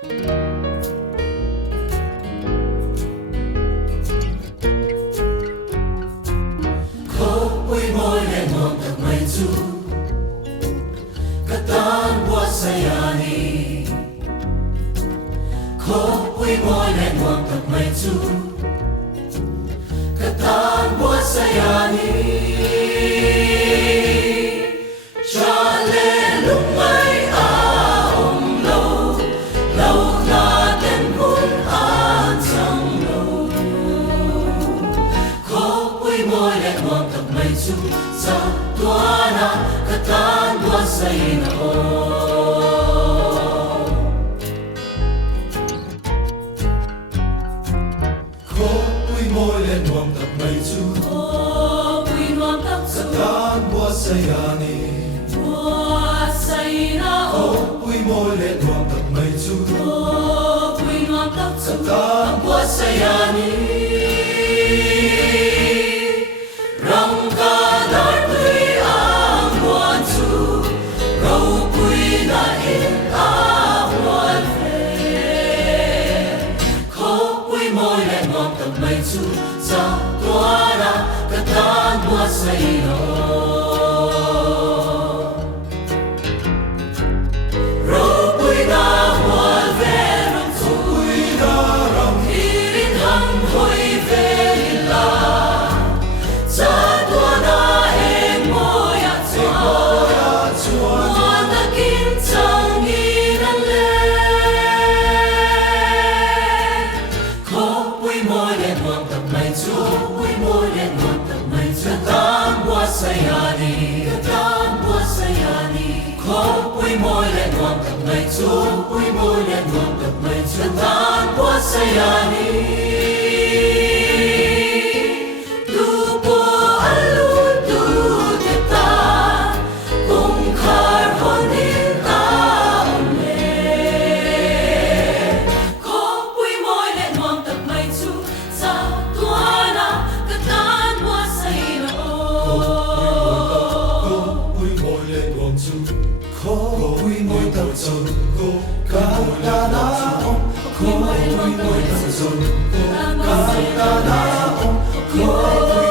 Ko'y mo'y lemon at may tu Katan buat sayani Ko'y mo'y lemon at may tu Katan buat sayani Chale lumay aom lâu Lâu natin kung ansang lâu Ko'y mo'y lemon at may tu Sa tuana katan buat sayana Ko'y mo'y lemon at may tu Katan buat sayani Ko'y mo'y lemon at may tu Katan buat sayani Rangkanar tuy ang buwan tu Rau tuy na in ang buwan Ko'y mo'y lemon at may tu Sa tuana katan buat sayano Sayani, katan buat sayani Ko'y mo'y lemon at may tu Ko'y mo'y lemon at may tu Katan buat sayani Lupo aluto kita Kung karhonin taome Ko'y mo'y lemon at may tu Sa tuana katan buat sayano Ko'y mo'y tawso Katanaong Ko'y mo'y tawso Katanaong Ko'y